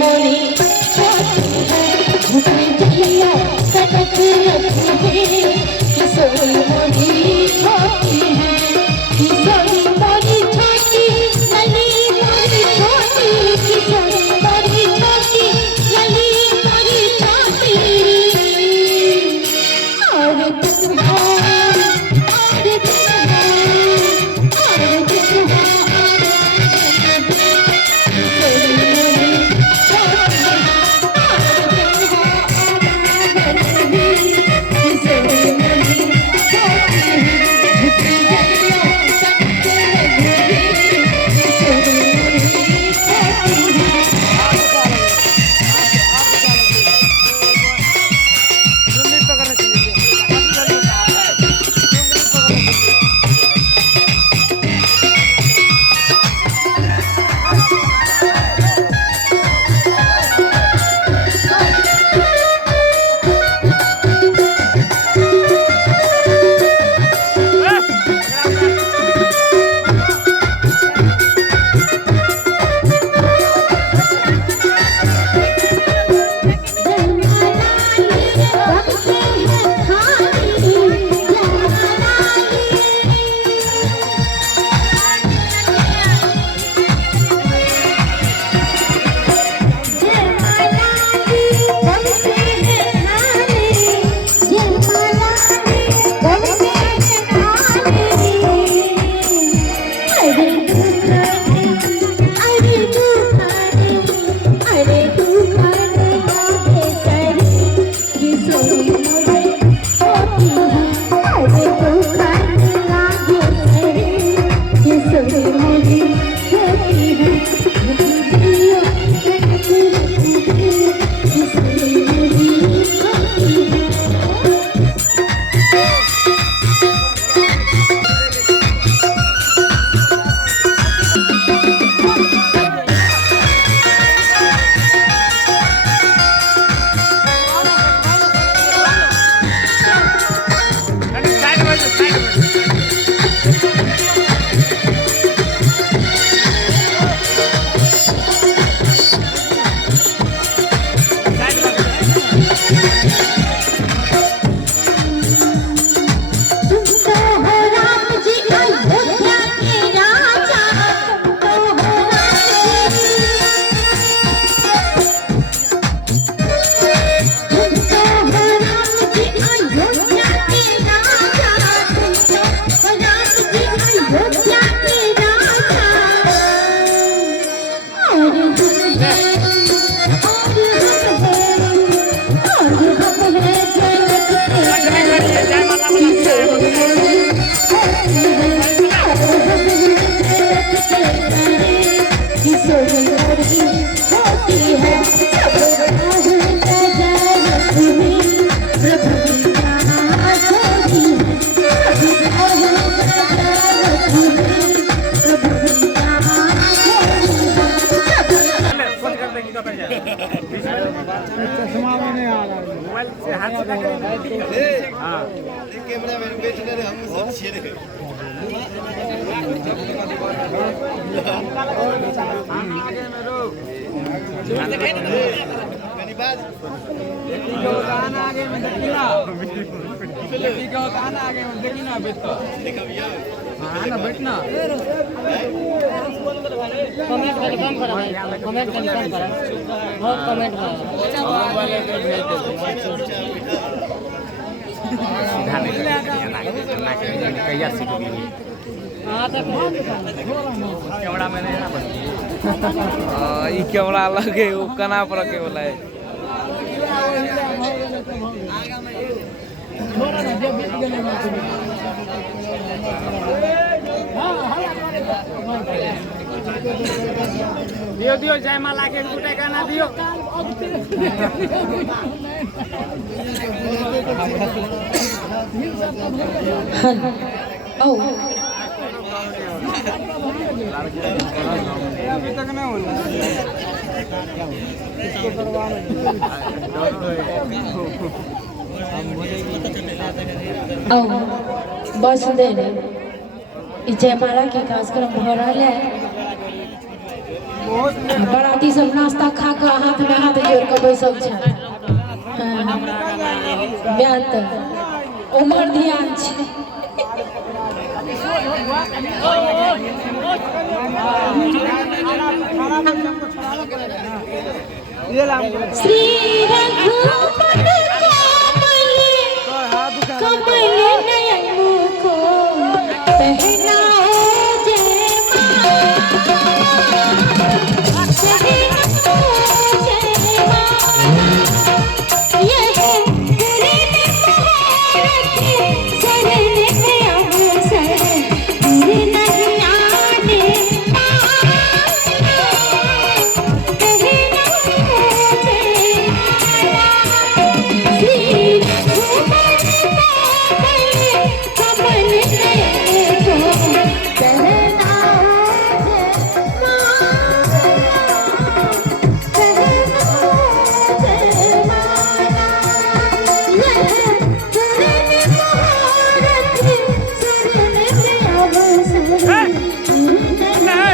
मोरी छोटी है झुकरी जइया कटक रखी किशोरी मोरी छोटी है किशोरी मोरी छोटी नली मोरी छोटी किशोरी मोरी छोटी नली मोरी छोटी और तुम हो और तुम हो और तुम हो कैमरा मैन बेचने हम सब छेड़ गए बात गाना आगे में देखिना गाना आगे में देखिना बेटा हां ना बैठना कमेंट कम करो भाई कमेंट कम करो बहुत कमेंट करो वाले के भेज दे सीधा नहीं करना कैया सीख भी हां तो कैमरा मैंने ना बन ई कैमरा लगे वो कना पर के वाला है दियो दियो जय माला के गुटे गाना दियो ओ अभी तक नहीं होला इसको करवाना ओ बस दे रे ई जयमाला के कार्यक्रम हो रहा है। बराती सब नाश्ता खा के जोड़ के बैसल छै ब्यात उमर ध्यान छै श्री रघुपति कमल